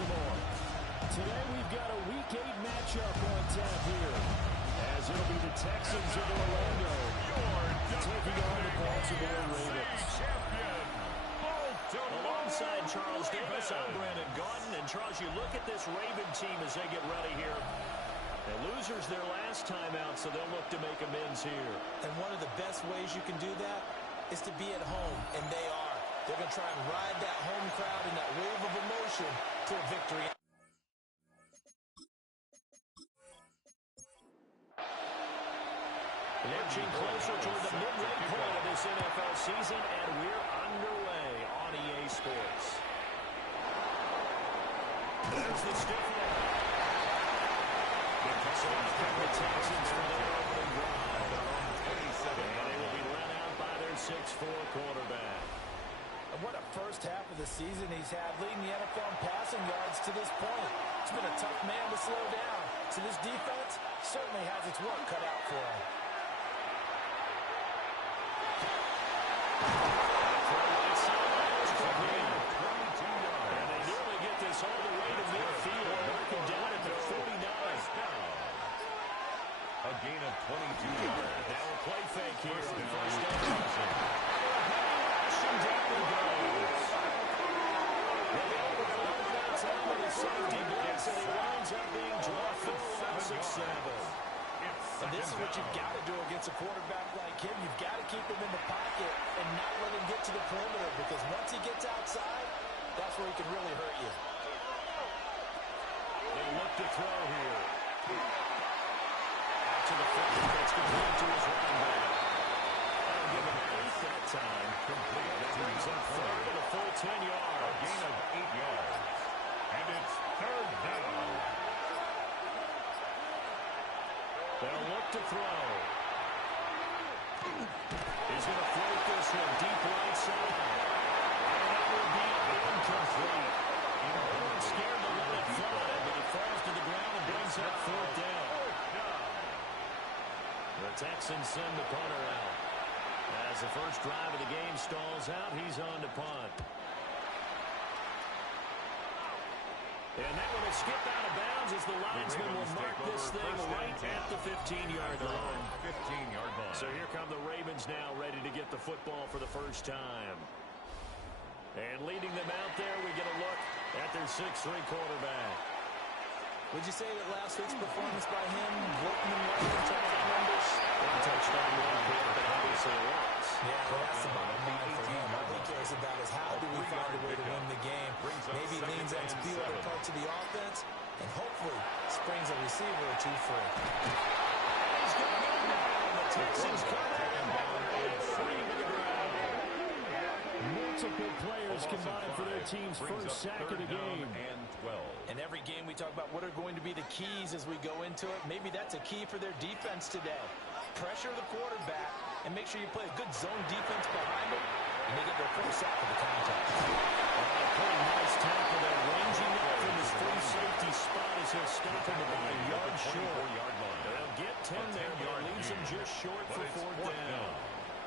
some more. Today we've got a Week 8 matchup on tap here, as it'll be the Texans of Orlando taking on the Baltimore Ravens. Alongside Charles Davis, I'm Brandon Gaudin. And Charles, you look at this Raven team as they get ready here. The losers their last time out, so they'll look to make amends here. And one of the best ways you can do that is to be at home, and they are. They're going to try and ride that home crowd and that wave of emotion to a victory. Inching closer toward the midway point of this NFL season, and we're underway on EA Sports. There's the stiff one. The Texans for their opening drive. And they will be let out by their 6'4" quarterback. And what a first half of the season he's had, leading the NFL in passing yards to this point. It's been a tough man to slow down. So this defense certainly has its work cut out for him. And they nearly get this all the way to midfield, working down at the 49. A gain of 22 yards. Now a play fake here on first down. Rushing down he goes. They overrun that time with a safety blitz, and he winds up being dropped for the loss of 7. And this is what you've got to do against a quarterback like him. You've got to keep him in the pocket and not let him get to the perimeter, because once he gets outside, that's where he can really hurt you. They look to throw here. Out to the front. That's complete to his running back. That'll give him 8 that time. Complete. That brings up third and a full 10 yards. A gain of 8 yards. And it's third down. They'll look to throw. He's going to float this one deep right side. And that will be incomplete. No one's scared to let it fly, but it falls to the ground and brings up fourth down. The Texans send the punter out. As the first drive of the game stalls out, he's on to punt. And that one will skip out of bounds as the linesman will mark this thing right at the 15-yard line. 15-yard line. So here come the Ravens now, ready to get the football for the first time. And leading them out there, we get a look at their 6'3" quarterback. Would you say that last week's performance by him worked him right in terms of numbers? One touchdown, one pick, but obviously a loss. Yeah, that's the bottom line for him. All he cares about is how do we find a way to win the game. Maybe leans on a few other parts of the offense, and hopefully springs a receiver or two free. He's going to go down. The Texans come in and free to the ground. Multiple players combined for their team's first sack of the game. And 12. In every game we talk about what are going to be the keys as we go into it. Maybe that's a key for their defense today. Pressure the quarterback and make sure you play a good zone defense behind him, and they get their first sack of the contact. Pretty nice tackle there, ranging out from his free safety spot as he'll stop him about a yard short. They'll get 10 there, but it leaves him just short for fourth down.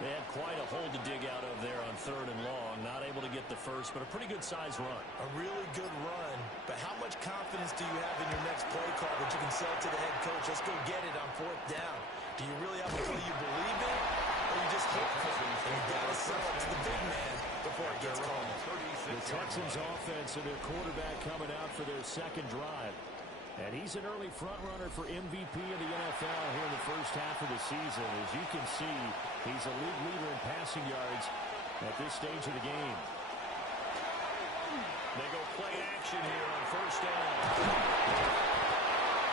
They had quite a hole to dig out of there on 3rd and long. Not able to get the first, but a pretty good-sized run. A really good run, but how much confidence do you have in your next play call that you can sell to the head coach? Let's go get it on 4th down. Do you really have a play you believe in, or you just hope for it? And you got to sell it to the big man before it gets called. The Texans offense and their quarterback coming out for their second drive. And he's an early front-runner for MVP of the NFL here in the first half of the season. As you can see, he's a league leader in passing yards at this stage of the game. They go play action here on first down.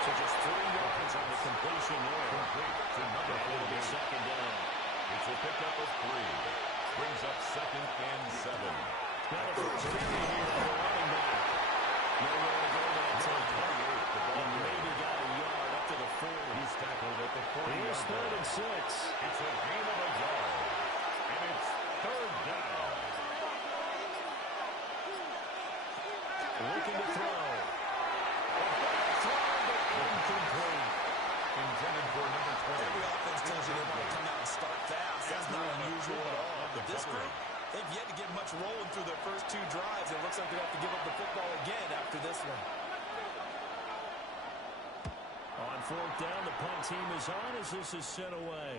So just 3 yards on the completion there. Complete to number 48. Second down. It's a pickup of 3. Brings up 2nd and 7. Now the first carry here for the running back. Nowhere to go that time. And maybe got a yard up to the 40. He's tackled at the 40. Here's 3rd and 6. It's a gain of a yard. And it's 3rd down. Looking to throw. Incomplete. Intended for number 20. Every offense tells you they want to come out and start fast. That's not unusual at all. But this group, they've have yet to get much rolling through their first 2 drives. It looks like they're going to have to give up the football again after this one. On 4th down, the punt team is on as this is sent away.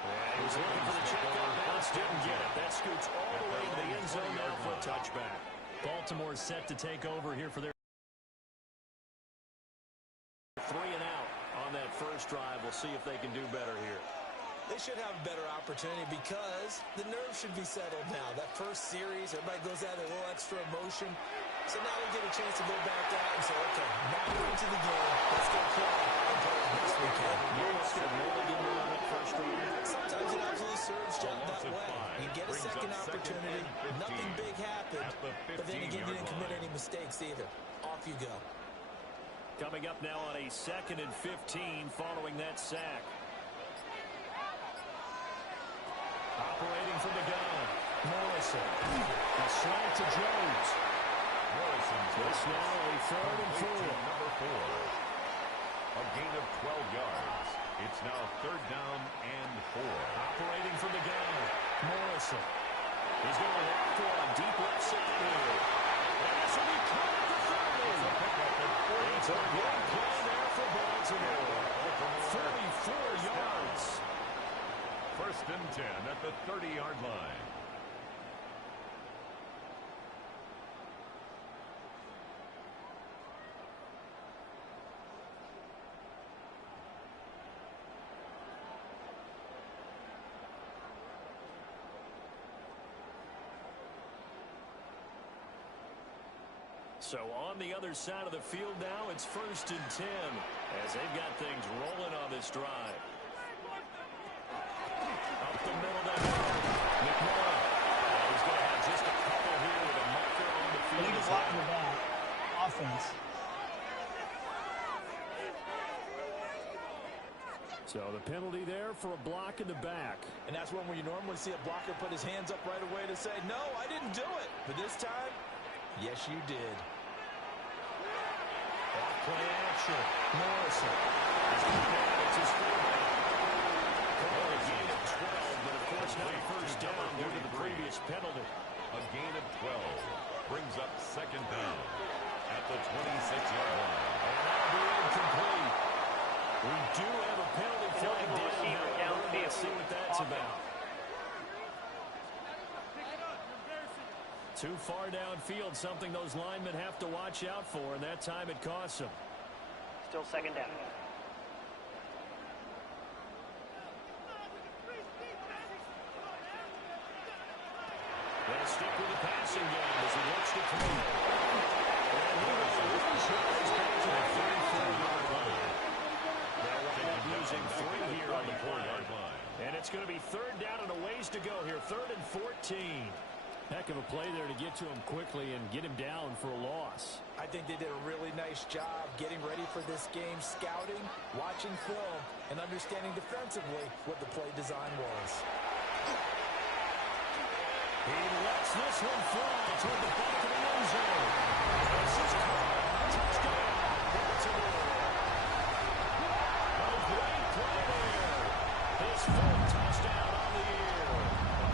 Yeah, he was looking for the check-up bounce, didn't get it. That scoots all the way to the end zone now for a touchback. Baltimore set to take over here for their 3 and out on that first drive. We'll see if they can do better here. They should have a better opportunity because the nerves should be settled now. That first series, everybody goes out a little extra emotion. So now they get a chance to go back out and say, okay, now we're into the game. Let's go play and play the best we can. Sometimes it absolutely serves that way. You get a second opportunity. Nothing big happened. But then again, you didn't commit any mistakes either. Off you go. Coming up now on a 2nd and 15 following that sack. Operating from the gun. Morrison. A slant to Jones. This now a 3rd and 4. Number 4. A gain of 12 yards. It's now 3rd down and 4. Operating from the gun. Morrison. He's going to walk for a deep left side here. And this will be caught at the 30. It's a great play there for Baltimore. 34 yards. 1st and 10 at the 30-yard line. So on the other side of the field now, it's 1st and 10 as they've got things rolling on this drive. Up the middle there. McMillan. He's going to have just a couple here with a marker on the field. Lead is blocking the back. Offense. So the penalty there for a block in the back. And that's when you normally see a blocker put his hands up right away to say, no, I didn't do it. But this time, yes, you did. Play action. Morrison. It's his fullback. A gain of 12, but of course not a first down due to the previous penalty. A gain of 12 brings up 2nd down at the 26-yard line. And that'll be incomplete. We do have a penalty flag down. Let's see what that's about. Too far downfield, something those linemen have to watch out for, and that time it costs them. Still 2nd down. They'll stick with the passing game as he looks to throw. And he will lose yards back to the 34-yard line. They'll wind up losing 3 here on the play. And it's going to be 3rd down and a ways to go here. 3rd and 14. Heck of a play there to get to him quickly and get him down for a loss. I think they did a really nice job getting ready for this game, scouting, watching film, and understanding defensively what the play design was. He lets this one fly toward the back of the end zone. This is caught. Touchdown. Baltimore. A great play there. His 4th touchdown on the year.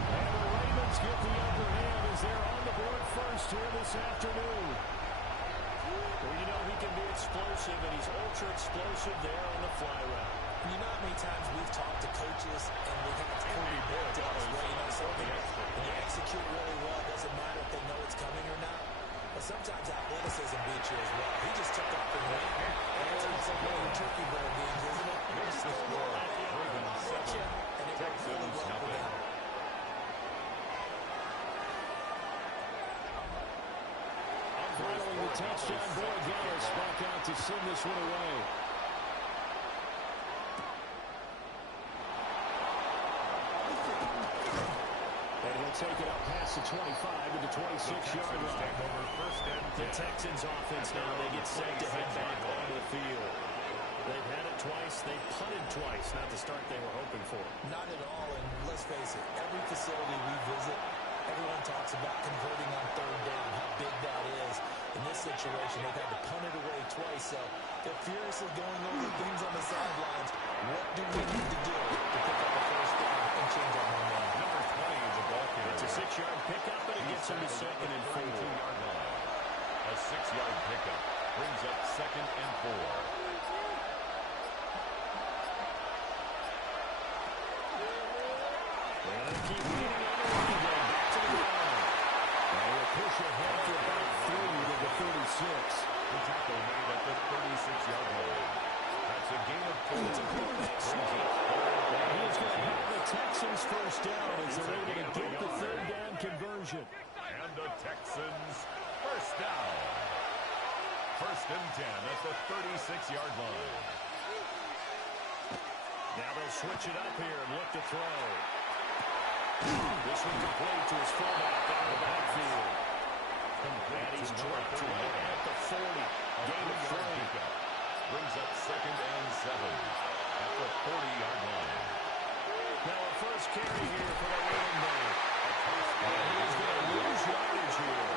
And the Ravens get the upper hand as they're on the board first here this afternoon. Well, you know he can be explosive, and he's ultra explosive there on the fly route. You know how many times we've talked to coaches and we've had to rebuild us where you know something when you execute really well, it doesn't matter if they know it's coming or not. But sometimes athleticism beats you as well. He just took off and ran. And it's almost like one of the turkey bird beans, isn't it? Here's the score. And it worked really well for them. Following the touchdown, Borregales back out to send this one away. And he'll take it up past the 25 to the 26-yard line. The Texans offense now, they get set to head back onto the field. They've had it twice. They've punted twice. Not the start they were hoping for. Not at all, and let's face it, every facility we visit, everyone talks about converting on 3rd down, how big that is. In this situation, they've had to punt it away twice, so they're furiously going over things on the sidelines. What do we need to do to pick up a 1st down and change our momentum? Number 20, the 6-yard pickup, and it gets him to 2nd and 4. A 6-yard pickup brings up 2nd and 4. And keep leading on the running game. Back to the line. And we'll push ahead for about 3 to the 36. The tackle made at the 36-yard line. That's a gain of 4. It's a quarterback sneak. And he's going to have the Texans first down as they're able to get the 3rd down conversion. And the Texans first down. 1st and 10 at the 36-yard line. Now they'll switch it up here and look to throw. This one complete to his fullback out of the backfield. And he's dropped to at the 40. Gain of 3. Brings up 2nd and 7 at the 40-yard line. Now a first carry here for the running back. And he's going to lose yardage here.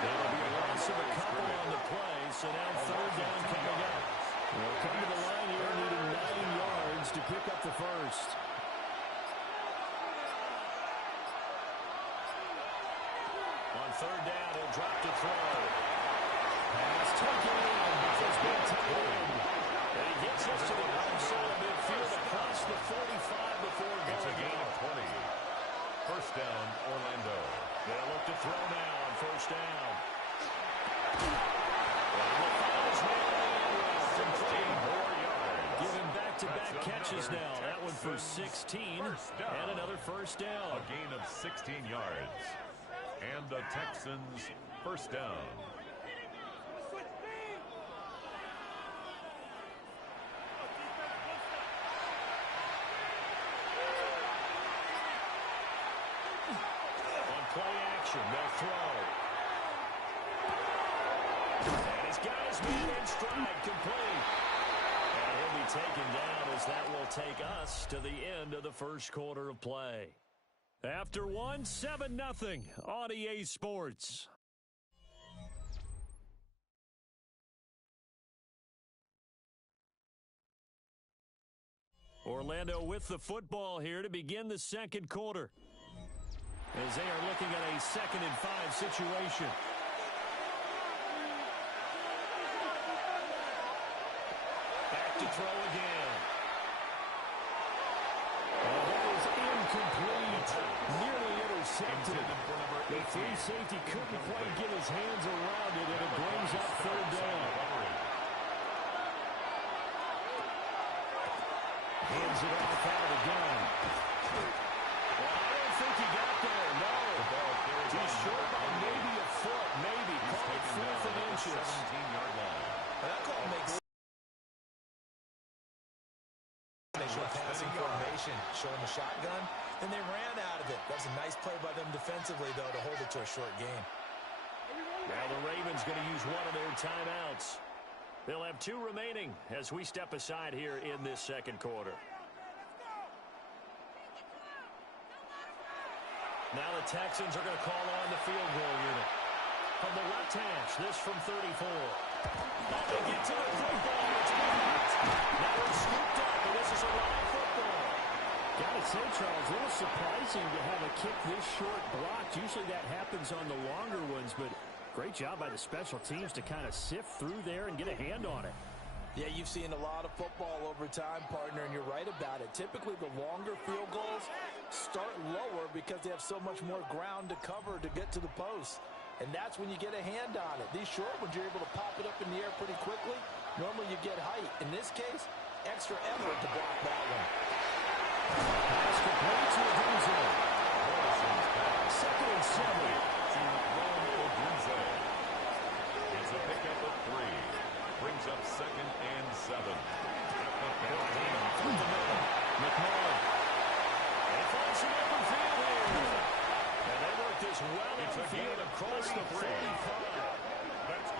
That'll be a loss of a couple on the play, so now 3rd down coming up. They'll come to the line here needing 9 yards to pick up the first. On 3rd down, he'll drop to throw. Pass taken in. Buffalo's been tackled. And he gets us to the right side of midfield across the 45 before going. It's a gain of 20. First down, Orlando. They'll look to throw now on 1st down. And the finals man from 4 yards. Giving back-to-back catches now. That one for 16. And another first down. A gain of 16 yards. And the Texans first down. On play action, they'll throw. And he's got his man in stride, complete. And he'll be taken down as that will take us to the end of the first quarter of play. After 1, 7-0 on EA Sports. Orlando with the football here to begin the second quarter, as they are looking at a 2nd and 5 situation. Back to throw again. And that is incomplete. Nearly intercepted. The free safety couldn't quite get his hands around it, and it brings up 3rd down. Hands it off out of the gun. Well, I don't think he got there, no. He's short by maybe a foot, maybe. Call it 4th and inches. 17-yard line. That call makes sense. Passing formation, showing the shotgun, and they ran out of it. That was a nice play by them defensively, though, to hold it to a short gain. Now the Ravens going to use one of their timeouts. They'll have 2 remaining as we step aside here in this second quarter. Now the Texans are going to call on the field goal unit. From the left hash, this from 34. They get to the football. It's blocked. Now it's scooped up, and this is a live football. Got to say, Charles, a little surprising to have a kick this short blocked. Usually that happens on the longer ones, but great job by the special teams to kind of sift through there and get a hand on it. Yeah, you've seen a lot of football over time, partner, and you're right about it. Typically, the longer field goals start lower because they have so much more ground to cover to get to the post. And that's when you get a hand on it. These short ones, you're able to pop it up in the air pretty quickly. Normally, you get height. In this case, extra effort to block that one. Pass complete to Odunze. 2nd and 7. It's a pickup of 3. Brings up 2nd and 7. McMillan. They find some open field here. And they work this well infield across the 45.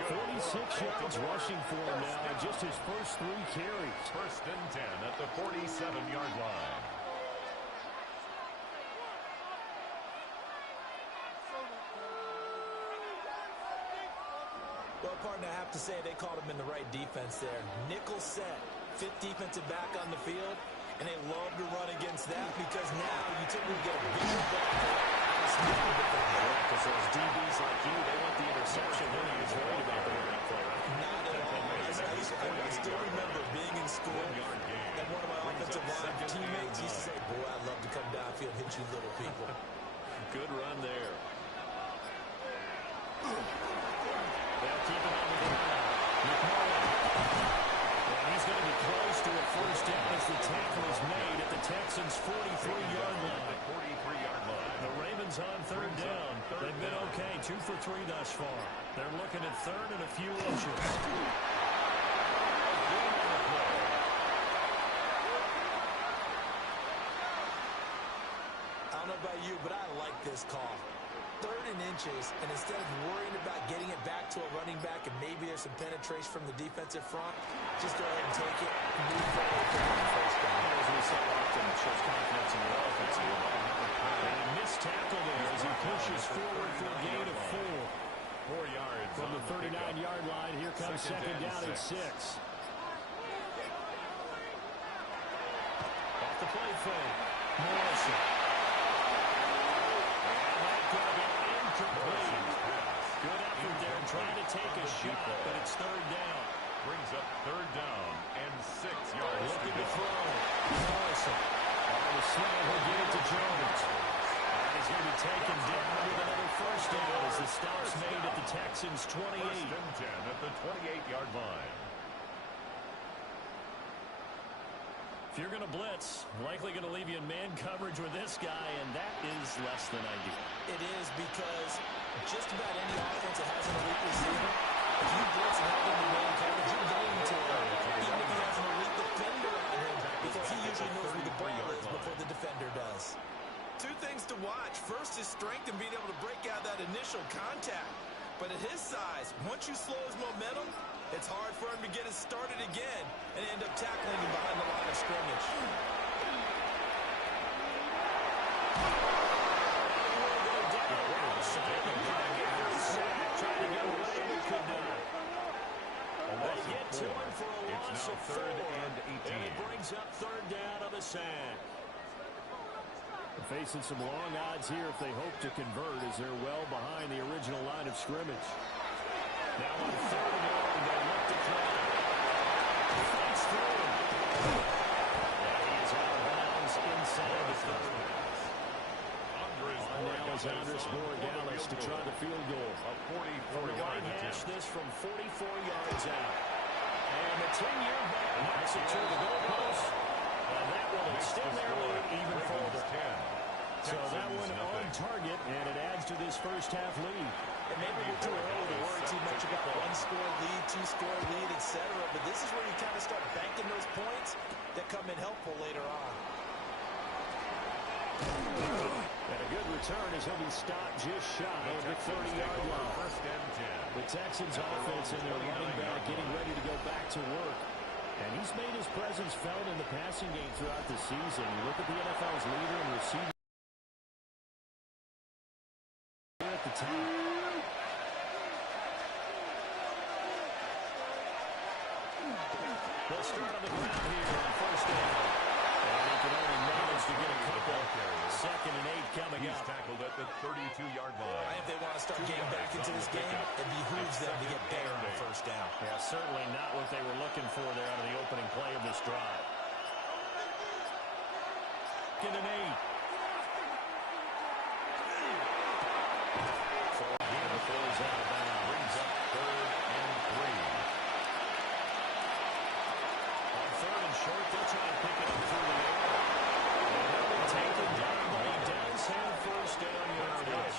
46 yards rushing for him now in just his first 3 carries. 1st and 10 at the 47-yard line. Well, partner, I have to say they called him in the right defense there. Nickel set, 5th defensive back on the field, and they love to run against that because now you typically get a bigger blocker out of sneaky different way. Because those DBs like you, they want the interception. They're not as worried about the running play. Not at all. I still remember being in school, and one of my offensive line teammates used to say, boy, I'd love to come downfield and hit you little people. Good run there. They'll keep it on the ground. McMullen. And he's going to be close to a first down as the tackle is made at the Texans' 43-yard line. 43-yard line. The Ravens on third down. They've been okay, 2 for 3 thus far. They're looking at third and a few inches. I don't know about you, but I like this call. Third and inches, and instead of worrying about getting it back to a running back and maybe there's some penetration from the defensive front, just go ahead and take it and move forward for the first down. As we say often, it shows confidence in your offensive line. And a missed tackle there as he pushes forward for a gain of 4. 4 yards from the 39-yard line. Here comes second down and 6. Off the play fake. Morrison. And that got incomplete. Good effort there trying to take a shot, but it's third down. Brings up third down and 6 yards. Looking to throw. Morrison. On the slant, he'll get it to Jones. And he's going to be taken down with another first down as the stop's made at the Texans' 28. First and 10 at the 28-yard line. If you're going to blitz, likely going to leave you in man coverage with this guy, and that is less than ideal. It is because just about any offense that has an elite receiver, if you blitz and have him in man coverage, you're going to him, even if he has an elite defender on him, because he usually knows where the ball is before the defender does. Two things to watch. First is strength and being able to break out that initial contact. But at his size, once you slow his momentum, it's hard for him to get it started again and end up tackling him behind the line of scrimmage. Trying to get away, but could not. They get to him for a loss of 4. And it brings up third down on the sack. Facing some long odds here if they hope to convert as they're well behind the original line of scrimmage. Now on third and long, they look to throw. Fights through him. And he is out of bounds inside the 30. Now is Andres Borregales to try the field goal. A 44-yard hash this from 44 yards out. And the 10-year back knocks it to the goalpost. And that will extend their lead even further. So that one on target, and it adds to this first half lead. And maybe we're too early to worry too much about one-score lead, two-score lead, etc. But this is where you kind of start banking those points that come in helpful later on. And a good return as he'll be stopped just shy of the 30-yard line. First and 10. The Texans offense and their running back getting ready to go back to work. And he's made his presence felt in the passing game throughout the season. You look at the NFL's leader in receiving at the top. They'll start on the ground here on first down. And he can only manage to get a couple. Second and 8 coming He's up. tackled at the 32-yard line. If they want to start getting back into this game, it behooves them to get better on first down. Yeah, certainly not what they were looking for there out of the opening play of this drive. Second and 8. Is out of bounds. Brings up third and 3. On third and short, they'll try and pick it up through the air. And they'll be taken down by a downfield first down yardage.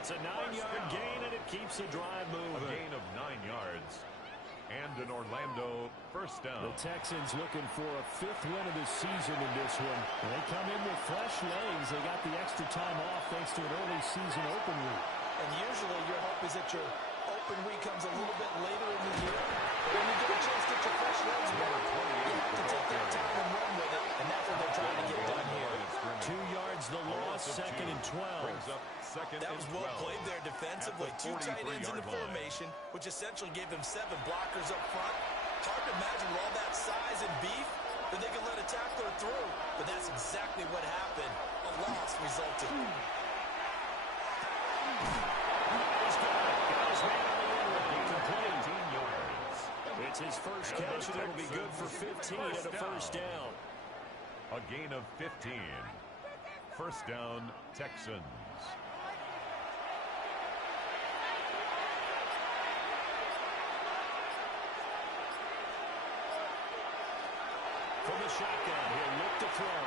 It's a 9-yard gain, and it keeps the drive moving. A gain of 9 yards. And an Orlando first down. The Texans looking for a 5th win of the season in this one. And they come in with fresh legs. They got the extra time off thanks to an early season open week. And usually your hope is that your open week comes a little bit later in the year. When you get a chance to get your fresh legs back, you have to take that time and run with it. And that's what they're trying to get done here. 2 yards the loss, second and 12. Brings up second That was well played there defensively. 2 tight ends in the formation, which essentially gave them 7 blockers up front. Hard to imagine with all that size and beef that they could let a tackler through. But that's exactly what happened. A loss resulted. his first catch, and it'll be good for 15 and a first down. A gain of 15. First down, Texans. From the shotgun, he'll look to throw.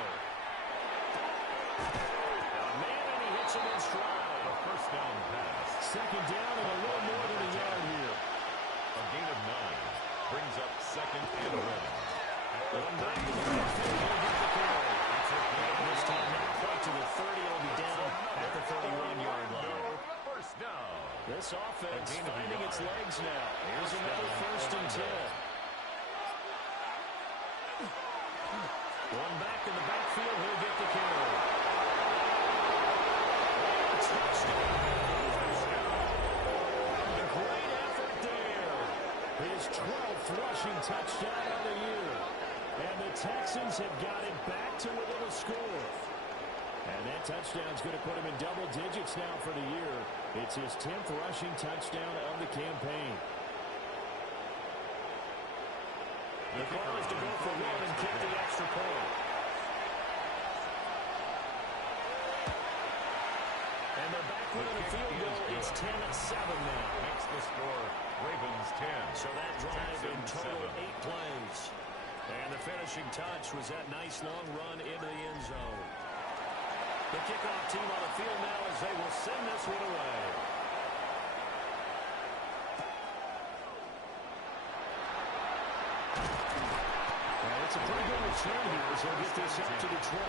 Man, and he hits him in stride. A first down pass. Second down and a little more than a yard here. A gain of 9 brings up second and 1. One back to the backfield, he'll get the carry. This time not quite to the 30, it'll be down at the 31-yard line. First down. This offense finding its legs now. Here's another first and 10. One back in the backfield, he'll get the carry. Touchdown. A great effort there. His 12th rushing touchdown of the year. And the Texans have got it back to within a score. And that touchdown's going to put him in double digits now for the year. It's his 10th rushing touchdown of the campaign. The call is to go for one and kick the extra point. And they're back with a field goal. It's 10-7 now. Makes the score Ravens 10. So that drive in total 8 plays. And the finishing touch was that nice long run into the end zone. The kickoff team on the field now as they will send this one away. It's a pretty good return here as they'll get this up to the 29.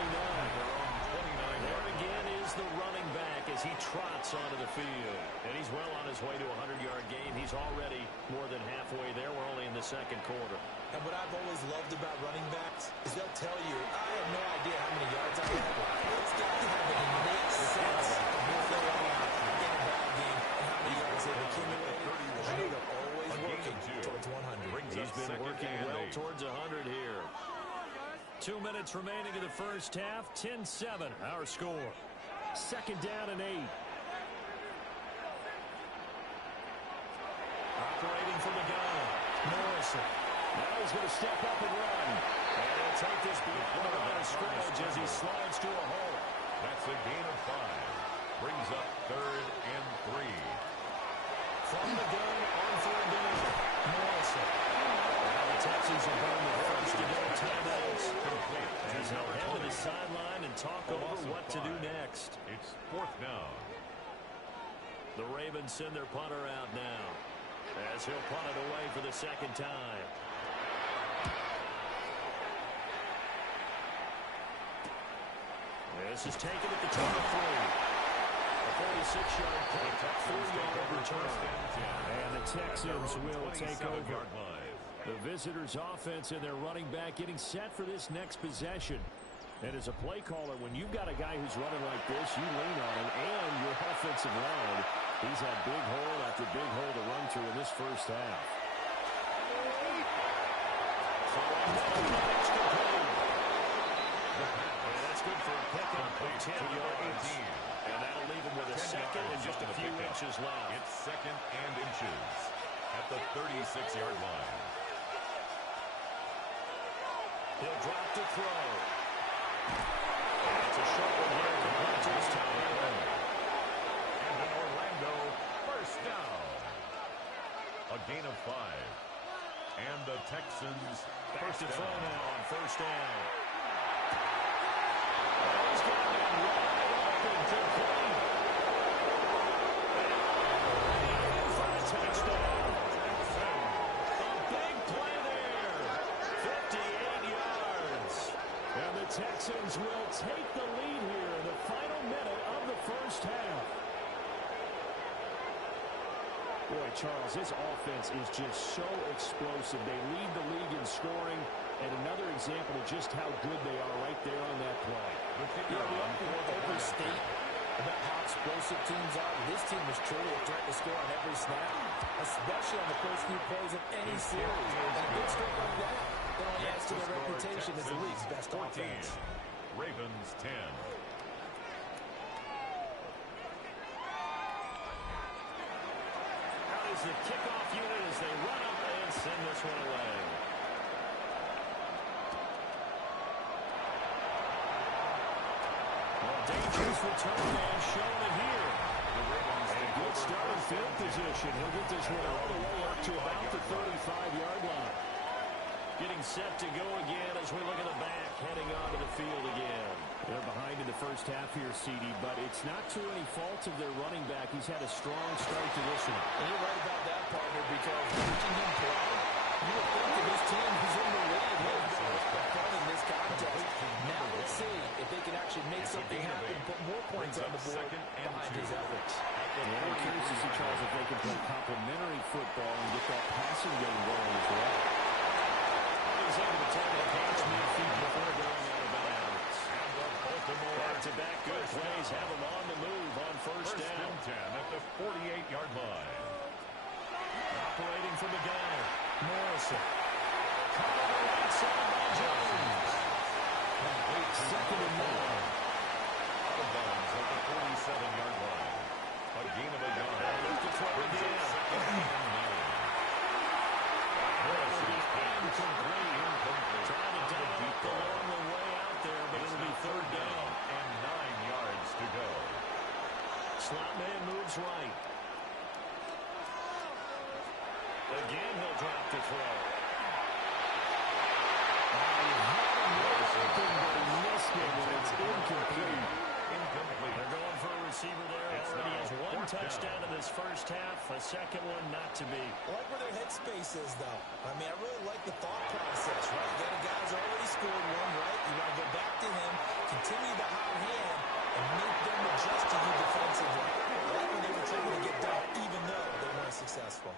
There again is the running back as he trots onto the field. And he's well on his way to a 100-yard game. He's already more than halfway there. We're only in the second quarter. And what I've always loved about running backs is they'll tell you, I have no idea how many yards I have. Those guys have an innate sense of where they are in a ball game and how many yards they've accumulated. I know they're always working towards 100. He's been working well towards 100 here. 2 minutes remaining in the first half. 10-7, our score. Second down and 8. Operating from the gun. Morrison. Now he's going to step up and run. And he'll take this beyond the line of scrimmage as he slides to a hole. That's a gain of 5. Brings up third and 3. From the gun, on third down. Morrison. Now the Texans have burned the first of their timeouts. As they'll head to the sideline and talk over what to do next. It's fourth down. The Ravens send their punter out now as he'll punt it away for the second time. This is taken at the 23. A 46-yard punt, 4-yard return. And the Texans will take over. The visitors' offense and their running back getting set for this next possession. And as a play caller, when you've got a guy who's running like this, you lean on him and your offensive line. He's had big hole after big hole to run through in this first half. And that's good for a pickup of 10 yards. And that'll leave him with a second and just a few inches left. It's second and inches at the 36-yard line. He'll drop to throw. It's a short one here. The Hunters tie in. And in Orlando, first down. A gain of 5. And the Texans Back to first throw down. now on first down. He's got him wide open, complete. And for a touchdown. A big play there. 58 yards. And the Texans will take the lead here in the final minute of the first half. Boy, Charles, this offense is just so explosive. They lead the league in scoring, and another example of just how good they are right there on that play. We often overstate about how explosive teams are. This team is truly a threat to score on every snap, especially on the first few plays of any series. And a good score like that only adds to their reputation as the league's best 14. offense. Ravens 10. How does the kickoff unit as they run up and send this one away. Well, dangerous return man showing it here. And a good starting field position. He'll get this one all the way up to about the 35-yard line. Getting set to go again as we look at the back, heading onto the field again. They're behind in the first half here, CD, but it's not to any fault of their running back. He's had a strong start to this one. And you're right about that, partner, because watching him play, you would think that his team is in the lead in this contest. Now let's see if they can actually make something happen, put more points on the board behind his efforts. I'm curious to see, Charles, if they can play complementary football and get that passing game going as well. He's able to take a catch midfield before going out of bounds. Back-to-back good plays have him on the move on first down. 10 at the 48-yard line. Operating from the gun, Morrison. Caught on the right side by Jones. Second and 9. Out of bounds at the 47-yard line. A gain of a yard. To throw again. Incomplete. Trying to dive deep along the way out there, but it'll be third down. And 9 yards to go. Slot man moves right. Again, he'll drop the throw. He had him wide open, but he missed it, and it's incomplete. They're going for a receiver there. Already has one touchdown in this first half. A second one not to be. I like where their headspace is, though. I mean, I really like the thought process, right? You got a guy who's already scored one, right? You want to go back to him, continue the hot hand, and make them adjust to you defensively. I like when they were trying to get done, even though they weren't successful.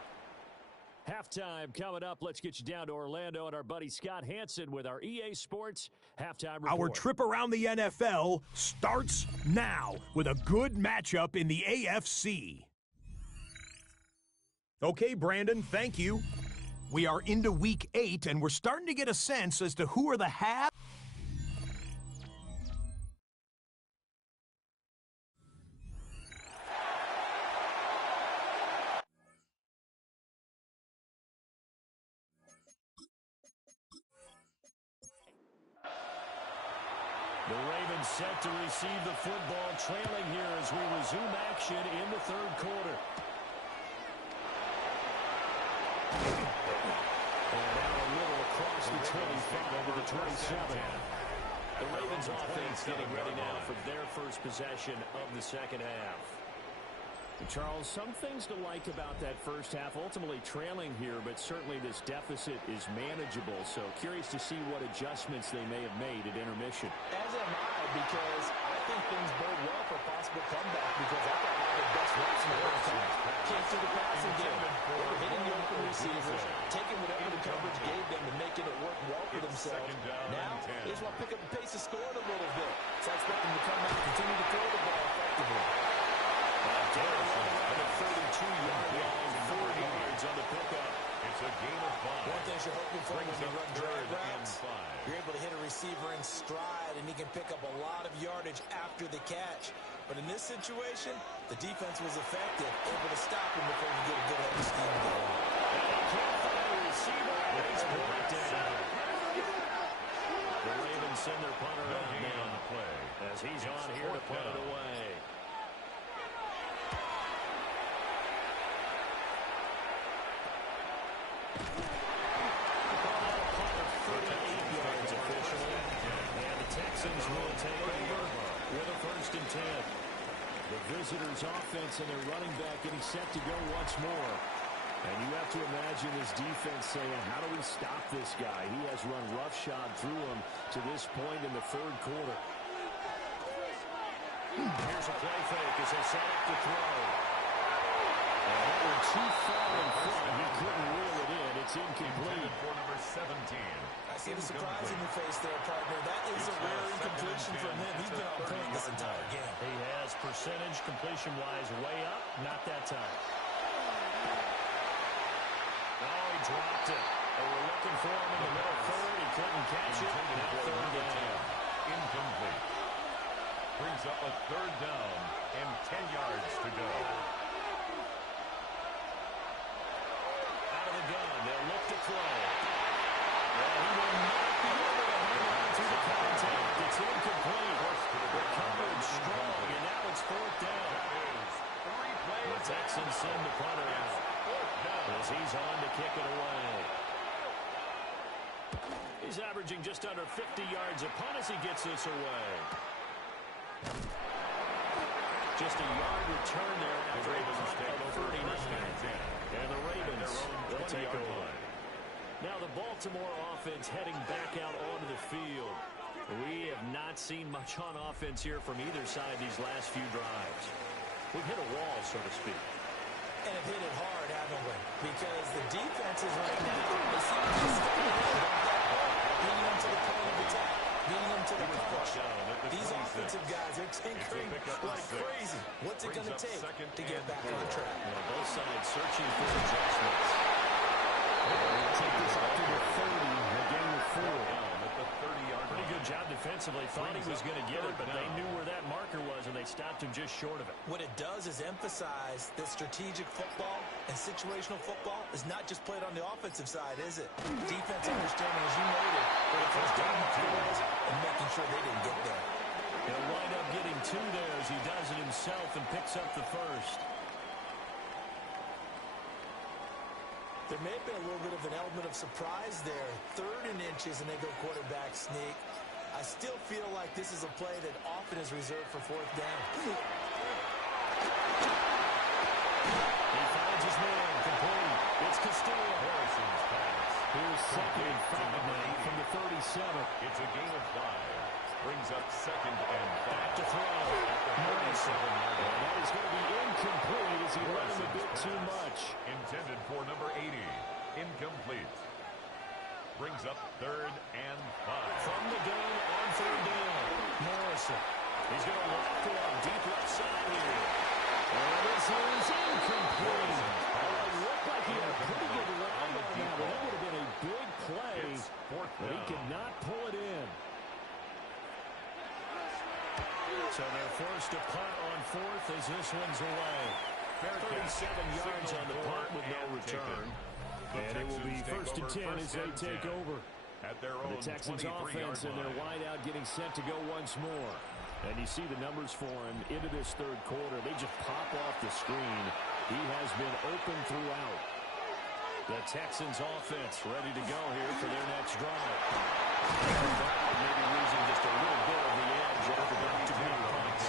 Halftime coming up. Let's get you down to Orlando and our buddy Scott Hansen with our EA Sports Halftime Report. Our trip around the NFL starts now with a good matchup in the AFC. Okay, Brandon, thank you. We are into Week 8, and we're starting to get a sense as to who are the half. The Ravens set to receive the football, trailing here as we resume action in the third quarter. And now a little across the 25 to the 27. The Ravens offense getting ready now for their first possession of the second half. And Charles, some things to like about that first half. Ultimately trailing here, but certainly this deficit is manageable. So curious to see what adjustments they may have made at intermission. As am I, because I think things bode well for a possible comeback, because I thought one of the best reps in the first half came through the passing game. They were hitting the open receivers, taking whatever the coverage gave them and making it work well for themselves. Now, they just want to pick up the pace of scoring a little bit. So I expect them to come out and continue to throw the ball effectively. Around the 32-yard line, 4 yards on the pickup. It's a gain of 5. One thing you're hoping for when you run drag routes, 5. you're able to hit a receiver in stride, and he can pick up a lot of yardage after the catch. But in this situation, the defense was effective, able to stop him before he get a good head of steam going. Can't find a receiver, and he's brought down. The Ravens send their punter out now on the play as he's on here to punt it away. Texans will take over with a 1st and 10. The visitors' offense and their running back getting set to go once more. And you have to imagine this defense saying, how do we stop this guy? He has run roughshod through him to this point in the third quarter. Here's a play fake as they set up the throw. And they were too far in front. He couldn't reel it in. It's incomplete. For number 17. I see the surprise in your face there, partner. That is a rare incompletion from him. He's been on point this entire game. He has percentage completion-wise way up. Not that time. Oh, he dropped it. They were looking for him in the middle third. He couldn't catch it. Now third down. Incomplete. Brings up a 3rd down and 10 yards to go. Out of the gun. They'll look to throw. Well, he will not be able to hang on to the contact. It's incomplete. Recovered strong, and now it's fourth down. The Texans send the punter out as he's on to kick it away. He's averaging just under 50 yards a punt as he gets this away. Just a yard return there after a punt of 39. And the Ravens will take over. Now the Baltimore offense heading back out onto the field. We have not seen much on offense here from either side these last few drives. We've hit a wall, so to speak. And have hit it hard, haven't we? Because the defenses right now, they seem to be staying in, beating them to the point of attack, beating them to the punch. These offensive guys, they're tinkering like crazy. What's it going to take to get back on track? Both sides searching for adjustments. We'll take this up to the 30, a game of 4. Pretty good job defensively. Thought he was going to get it, but they knew where that marker was, and they stopped him just short of it. What it does is emphasize that strategic football and situational football is not just played on the offensive side, is it? Defense understanding, as you noted, where the first down marker was, and making sure they didn't get there. He'll wind up getting 2 there as he does it himself and picks up the first. There may have been a little bit of an element of surprise there. 3rd and inches, and they go quarterback sneak. I still feel like this is a play that often is reserved for 4th down. He finds his man, complete. It's Castillo. Harrison's pass. Here's 2nd and 5 now from the 37. It's a gain of 5. Brings up 2nd and 5. Back to throw. Morrison. And that is going to be incomplete as he let him a bit too much. Intended for number 80. Incomplete. Brings up 3rd and 5. From the gun on 3rd down. Morrison. He's going to lock it up deep left side here. And this is incomplete. Well, it looked like he had a pretty good ride on that, but that would have been a big play. But he could not pull it in. So they're forced to punt on 4th as this one's away. 37 yards on the punt with no return. And it will be 1st and 10 as they take over. At their own the Texans offense and their wideout getting set to go once more. And you see the numbers for him into this 3rd quarter. They just pop off the screen. He has been open throughout. The Texans offense ready to go here for their next drive. Maybe losing just a little bit of the edge after the two punts.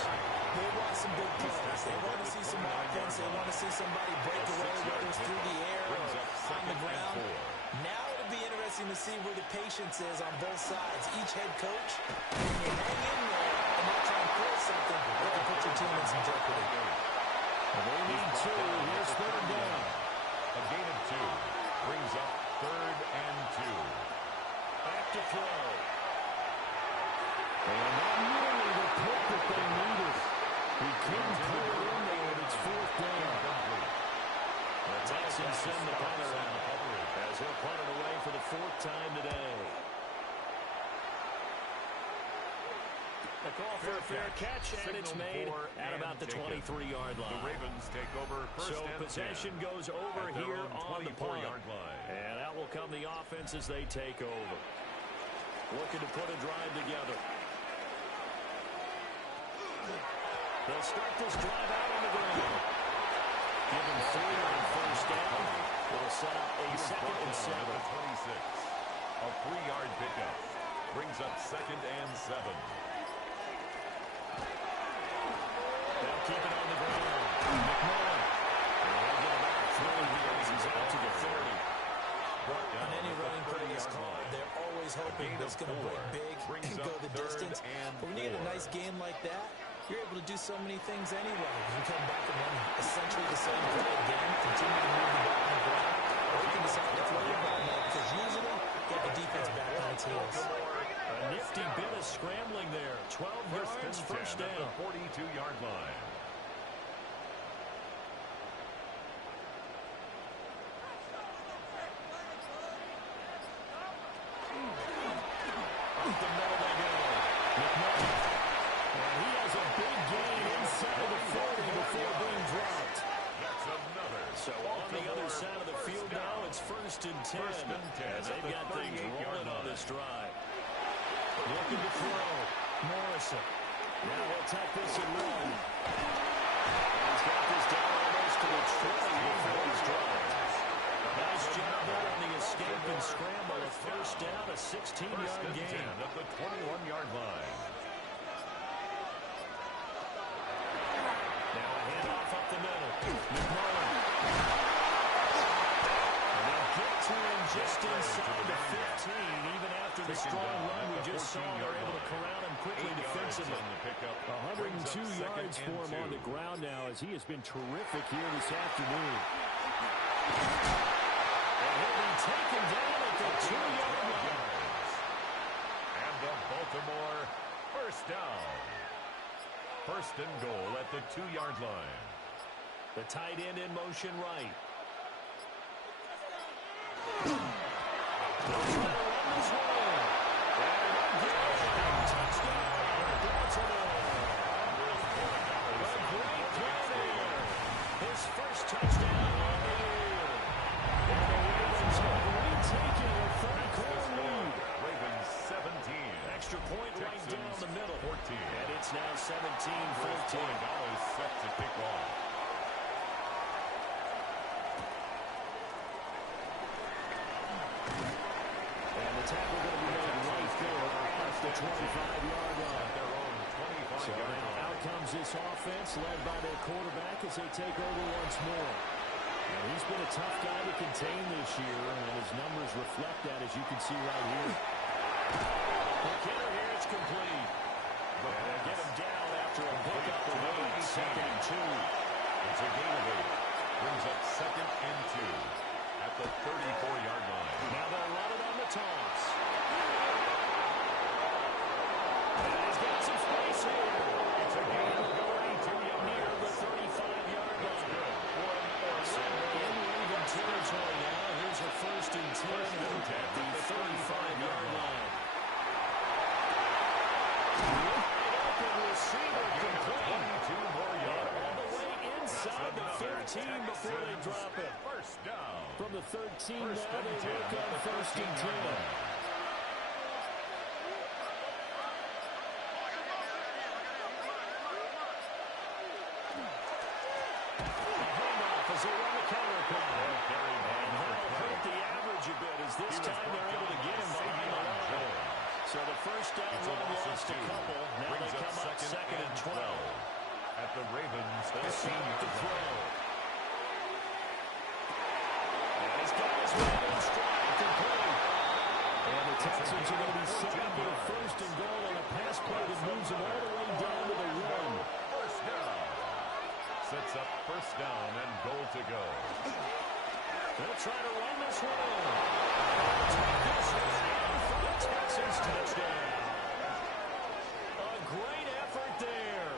They want some big plays. They want to see some offense. They want to see somebody break away, whether it's through the air or on the ground. Now it'll be interesting to see where the patience is on both sides. Each head coach, when you hang in there and not try and force something, they can put your team in some jeopardy. They need 2. Here's 3rd down. A gain of 2. Brings up 3rd and 2. Back to throw. And not nearly the pick that they needed. He couldn't pull it in there, and it's 4th down. The Texans send the punter out as he'll punt it away for the 4th time today. The call for a fair catch, and it's made at about the 23-yard line. The Ravens take over first so and possession 10 goes over here on the punt. line. And out will come the offense as they take over. Looking to put a drive together. They'll start this drive out on the ground. Give him 3 on 1st down. It'll set up a 2nd and 7. 26. A 3-yard pickup. Brings up 2nd and 7. They'll keep it on the ground. McMillan. And they'll get about 3 here as he's out to the 30. On any running play that's called, they're always hoping it's going to break big and go the distance. But when you get a nice game like that, you're able to do so many things anyway. You come back and run essentially the same play again, continue to move the ball on the ground, or you can decide to throw your ball out because usually get the defense back on its heels. A nifty bit of scrambling there. 12 yards, 1st down. At the 42-yard line. Up the middle they go. McMillan. And he has a big gain inside the 40 before being dropped. That's another. So on the other side of the field now, it's 1st and 10. As they've got things rolling on this drive. Looking to throw. Morrison. Now he'll take this and run. He's got this down almost to the 20 before his drive. Nice job there on the escape and scramble. A first down, a 16-yard gain. At the 21-yard line. Now a handoff up the middle. McMullen. And they'll get to him just inside the 15. Even after the strong run we just saw, they're able to corral him quickly defensively. 102 yards for him on the ground now as he has been terrific here this afternoon. And he'll be taken down at the 2-yard line. And the Baltimore first down. First and goal at the 2-yard line. The tight end in motion right. His first touchdown on the year. And the Ravens have retaken a third-quarter lead. Ravens 17. Extra point right down the middle. 14. And it's now 17-14. Is set to kick off. And the tackle going to be made right there at the 25-yard line. Their own 25-yard So now line. out comes this offense led by their quarterback as they take over once more. And he's been a tough guy to contain this year, and his numbers reflect that, as you can see right here. McKinnon here, it's complete. And they get him down after a pickup of 8, 2nd and 2. It's a gain of 8. Brings up 2nd and 2 at the 34-yard line. Now they'll run it on the toss. And he's got some space here. It's a gain of 32 yards. Near the 35-yard line. So in Raven territory now. Here's a 1st and 10 at the 35-yard line. Open receiver complete. 22 more yards. All the way inside the 15 before they drop it. First down. From the 13 First now and they 10 work on at the 1st and 10. 13-yard line. As they run the counter play. And that'll hurt the average a bit as this time they're able to get him behind the line. So the first down run lost a couple. Now they come up 2nd and 12. At the Ravens, They'll set up the 15-yard throw. line. And he's got his man in stride complete. And the Texans are going to be set up with a 1st and goal on a pass play that moves them all the way down to the 1. First down. Sets up first down and goal to go. They'll try to run this one. This is in for the Texans touchdown. A great effort there.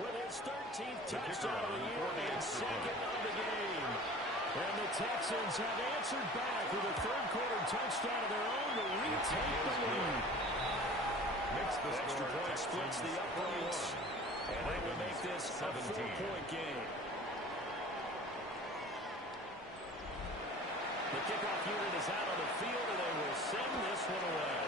With his 13th touchdown of the year and 2nd of the game. And the Texans have answered back with a third-quarter touchdown of their own to retake the lead. Makes the Extra score point splits the uprights. And they will make this a 4-point game. The kickoff unit is out on the field, and they will send this one away.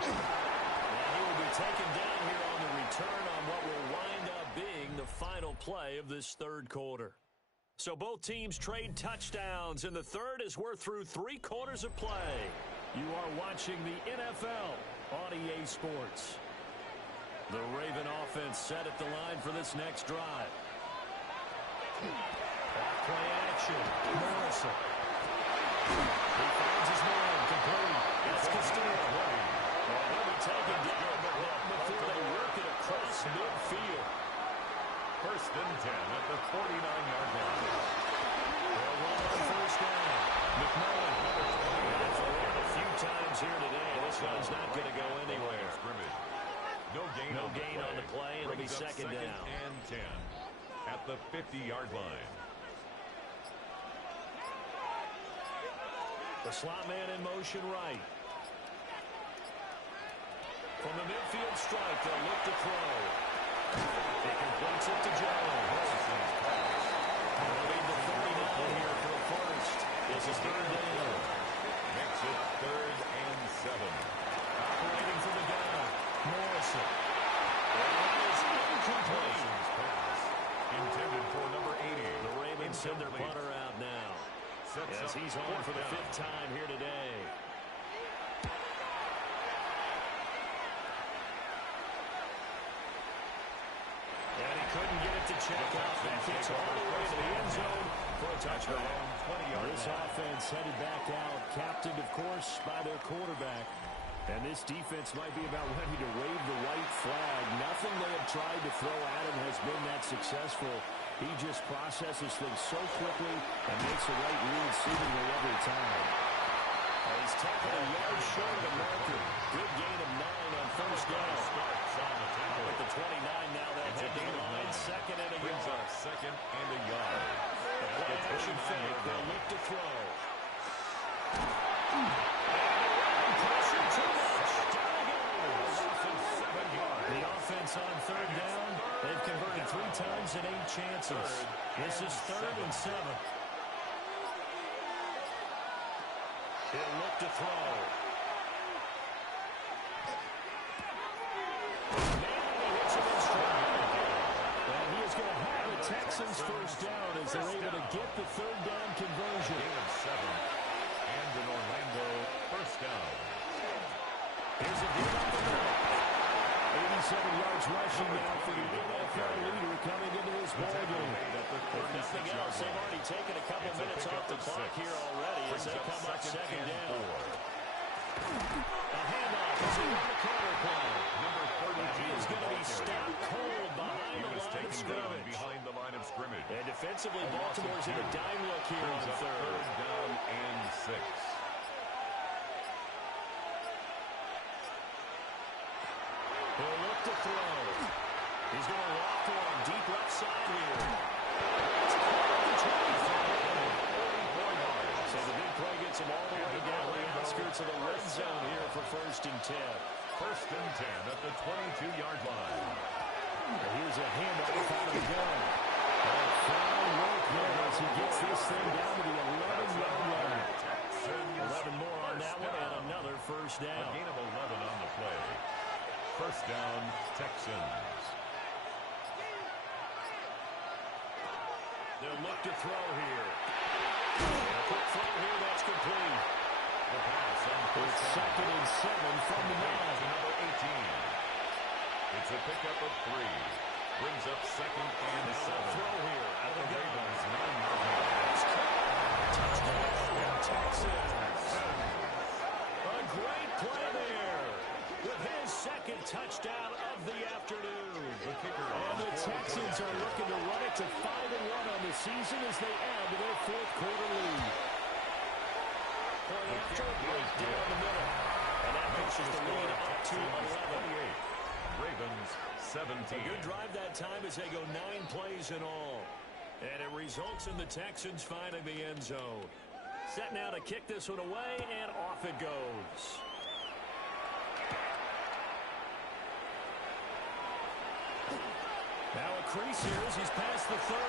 Now he will be taken down here on the return on what will wind up being the final play of this third quarter. So both teams trade touchdowns in the third as we're through 3 quarters of play. You are watching the NFL on EA Sports. The Raven offense set at the line for this next drive. Play action. Morrison. He finds his man. Complete. That's Castillo. And he'll be taken down, but not before they work it across midfield. First and 10 at the 49-yard line. They'll run on first down. McMullen. A few times here today. This one's not going to go anywhere. No gain on the play. It'll be second down. And 10 at the 50-yard line. The slot man in motion right. From the midfield strike, they'll look to throw. He completes it to Jones. They'll lead the 39 here for the first. This is third down. Makes it 3rd and 7. Operating for the gun. Morrison. That is incomplete. Pass intended for number 80. The Ravens send their punter out now. As he's on for the 5th time here today. And he couldn't get it to check out. That gets all the way to the end zone for a touchdown. This offense headed back out, captained, of course, by their quarterback. And this defense might be about ready to wave the white flag. Nothing they have tried to throw at him has been that successful. He just processes things so quickly and makes the right read seemingly every time. He's tackled a yard short of the marker. Good gain of 9 on first down. At the 29 now, that's a gain of 9. Second and a yard. Second and a yard. The play action fake. They'll look to throw. Pressure too much. Down he goes. 7 yards. The offense on third down. They've converted 3 times in 8 chances. This is 3rd and 7. He'll look to throw. And he is going to have the Texans first down as they're able to get the third down conversion. Gain of 7. And in Orlando, first down. Here's a deep up the middle. 87 yards rushing now for the NFL leader coming into this ballgame. If nothing else, they've already taken a couple minutes off the clock here already as they come up second down. A handoff as they run the corner play. Number 32 is going to be stopped cold behind the line of scrimmage. Behind the line of scrimmage. And defensively, Baltimore's in a dime look here on third. 3rd down and 6. He'll look to throw. He's going to lock one deep left side here. That's so the big play gets him all the way down the outskirts of the red zone here for 1st and 10. 1st and 10 at the 22-yard line. And here's a handoff out of the gun. Fine work there as he gets this thing down to the 11-yard line. 11 more on that one and another first down. A gain of 11 on the play. First down, Texans. They'll look to throw here. A quick throw here, that's complete. The pass on It's 2nd and 7 from the 9. number 18. It's a pickup of 3. Brings up 2nd and 7. Throw here out of the gun. Ravens 9-yard line. Touchdown, Texans. A great play there with his 2nd touchdown of the afternoon. The kicker And the Texans are looking to run it to 5-1 on the season as they add to their 4th quarter lead. Point after a break down the middle. And that pushes the lead up to 11. Ravens 17. A good drive that time as they go 9 plays in all. And it results in the Texans finding the end zone. Set now to kick this one away, and off it goes. Now a crease here as he's past the 30.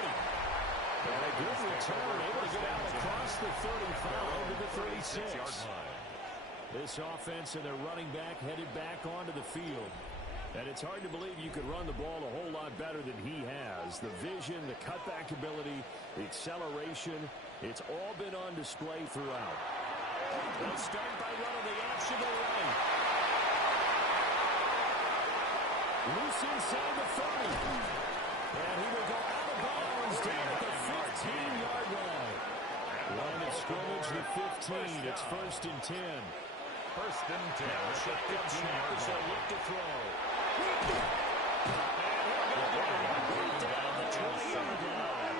And a good return, able to get out across the 35 to the 36. This offense and their running back headed back onto the field. And it's hard to believe you could run the ball a whole lot better than he has. The vision, the cutback ability, the acceleration, it's all been on display throughout. They'll start by running the option to the right. Loose inside the 30. And he will go out of bounds down at the 15-yard line. Line of scrimmage, the 15. It's 1st and 10. 1st and 10. Now shotgun snap as they look to throw. And he'll go down the 20-yard line.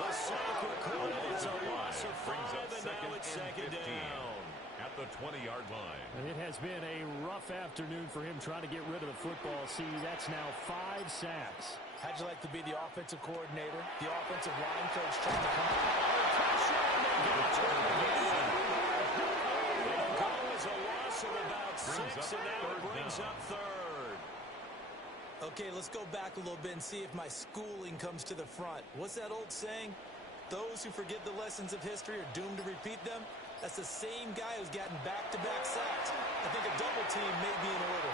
The sack recorded. It's a loss of 5, and now it's 2nd down. At the 20-yard line. It has been a rough afternoon for him trying to get rid of the football. See, that's now 5 sacks. How'd you like to be the offensive coordinator, the offensive line coach trying to come out? Pressure, and they get it to him again. It'll go as a loss of about 6, and now it brings up 3rd. Okay, let's go back a little bit and see if my schooling comes to the front. What's that old saying? Those who forget the lessons of history are doomed to repeat them. That's the same guy who's gotten back-to-back sacks. I think a double team may be in order.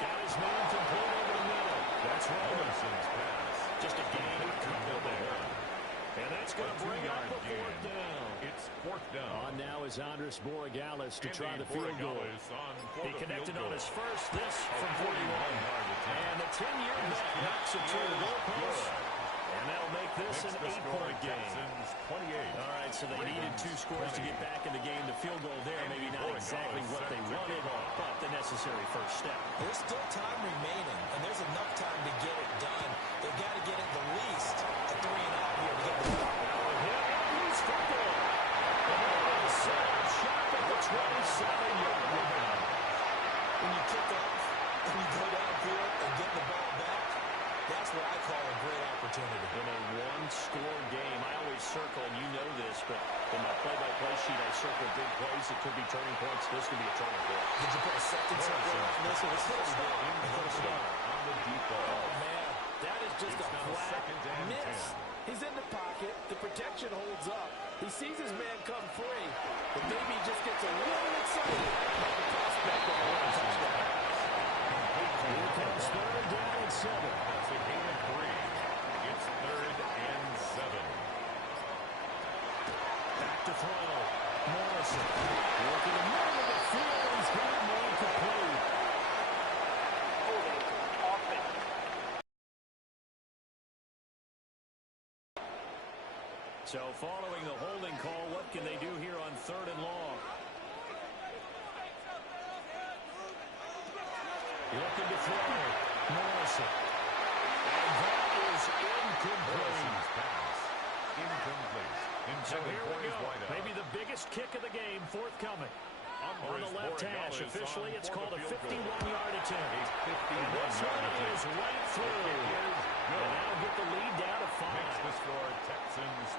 Got his man complete over the middle. That's Robinson's pass. Just a gain of a couple there. And that's going to bring up a fourth down. It's fourth down. On now is Andres Borregales to try the field goal. He connected on his first, this from 41. And the 10-year vet knocks it through the goalpost. And that'll make this an 8-point game. All right, so they needed 2 scores to get back in the game. The field goal there, maybe not exactly what they wanted, but the necessary first step. There's still time remaining, and there's enough time to get it done. They've got to get at the least a 3-and-out here to get the ball. He's football. Set up shot at the 27-yard line. When you kick off and you go downfield and get the ball back, that's what I call a great opportunity. In a one-score game, I always circle, and you know this, but in my play-by-play sheet, I circle big plays. It could be turning points. This could be a turning point. Did you put a second circle on this? Or was it on the deep ball? Oh, man, that is just a flat Miss. He's in the pocket. The protection holds up. He sees his man come free, but maybe he just gets a little excited about the prospect of a run touchdown. Here comes third down and 7. It's a gain of 3. It's third and 7. Back to throw. Morrison. Working the middle of the field. He's got it more complete. So following the holding call, what can they do here on 3rd and long? Looking to throw. Morrison. And that is incomplete. Pass. Incomplete. So here we go. Maybe the biggest kick of the game forthcoming. On the left hash, officially, it's called a 51-yard attempt. And this one is right through. And that'll get the lead down to 5.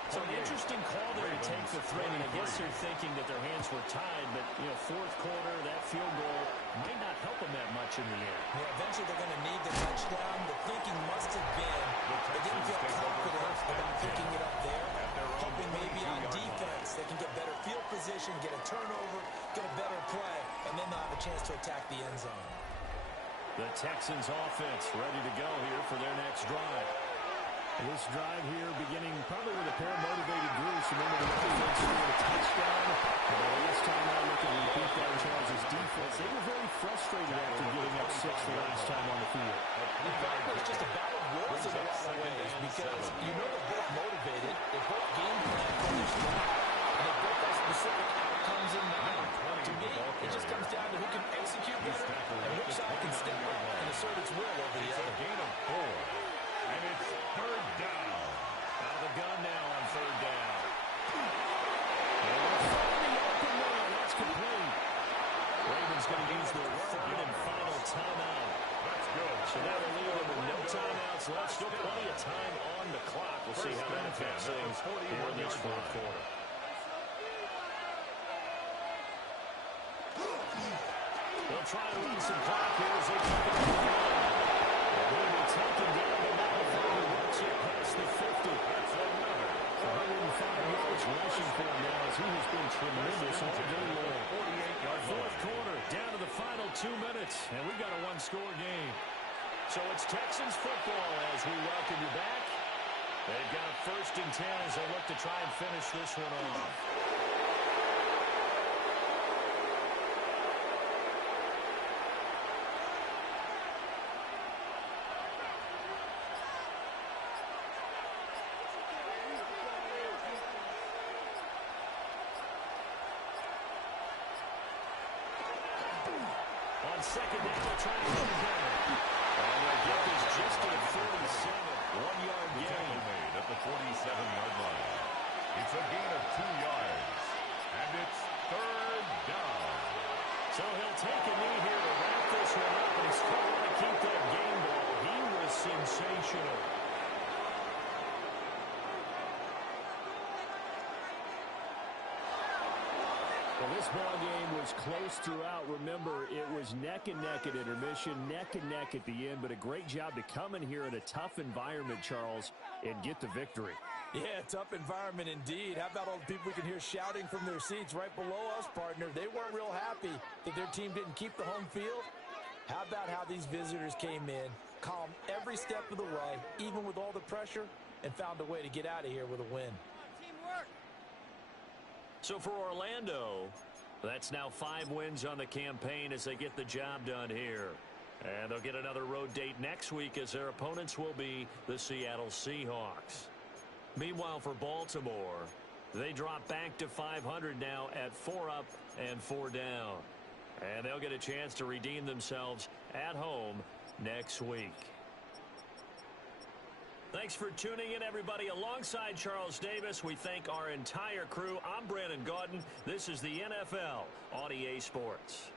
So an interesting call there to take the threat, and I guess they're thinking that their hands were tied, but, you know, 4th quarter, that field goal might not help them that much in the end. Yeah, eventually they're going to need the touchdown. The thinking must have been they didn't feel confident about picking it up there, hoping maybe on defense they can get better field position, get a turnover, get a better play, and then they'll have a chance to attack the end zone. The Texans offense ready to go here for their next drive. This drive here beginning probably with a pair of motivated groups. Remember, the offense scored a touchdown. And the last time I look at repeat that Charles' defense, they were very frustrated after giving up 6 the last time on the field. In fact, it's just a battle of words in a lot of ways because you know they're both motivated, they both game plan for this drive, and they both have specific outcomes in mind. To me, it just comes down to who can execute better and which side can step up and assert its will over the other. Gain of 4. And it's third down. Out of the gun now on 3rd down. That's complete. Ravens going to use their 3rd and final timeout. Let's go. So that will leave them with no timeouts left. Still plenty of time on the clock. We'll see how that affects things here in this 4th quarter. They'll try to run some clock here as they come to the line. They're going to be taken down, but not before he works it past the 50. That's another 105 yards rushing for him now as he has been tremendous all day long. 48-yard 4th quarter, down to the final 2 minutes, and we've got a one-score game. So it's Texans football as we welcome you back. They've got a 1st and 10 as they look to try and finish this one off. On 2nd down, they're trying to get it down. And their get is just to the 47. 1-yard gain. Made at the 47-yard line. It's a gain of 2 yards. And it's third down. So he'll take a knee here to wrap this one up, and he's still going to keep that game ball. He was sensational. Well, this ball game was close throughout. Remember, it was neck and neck at intermission, neck and neck at the end, but a great job to come in here in a tough environment, Charles, and get the victory. Yeah, tough environment indeed. How about all the people we can hear shouting from their seats right below us, partner? They weren't real happy that their team didn't keep the home field. How about how these visitors came in, calm every step of the way, even with all the pressure, and found a way to get out of here with a win. Teamwork. So for Orlando, that's now 5 wins on the campaign as they get the job done here. And they'll get another road date next week as their opponents will be the Seattle Seahawks. Meanwhile, for Baltimore, they drop back to 500 now at 4 up and 4 down. And they'll get a chance to redeem themselves at home next week. Thanks for tuning in, everybody. Alongside Charles Davis, we thank our entire crew. I'm Brandon Gaudin. This is the NFL on EA Sports.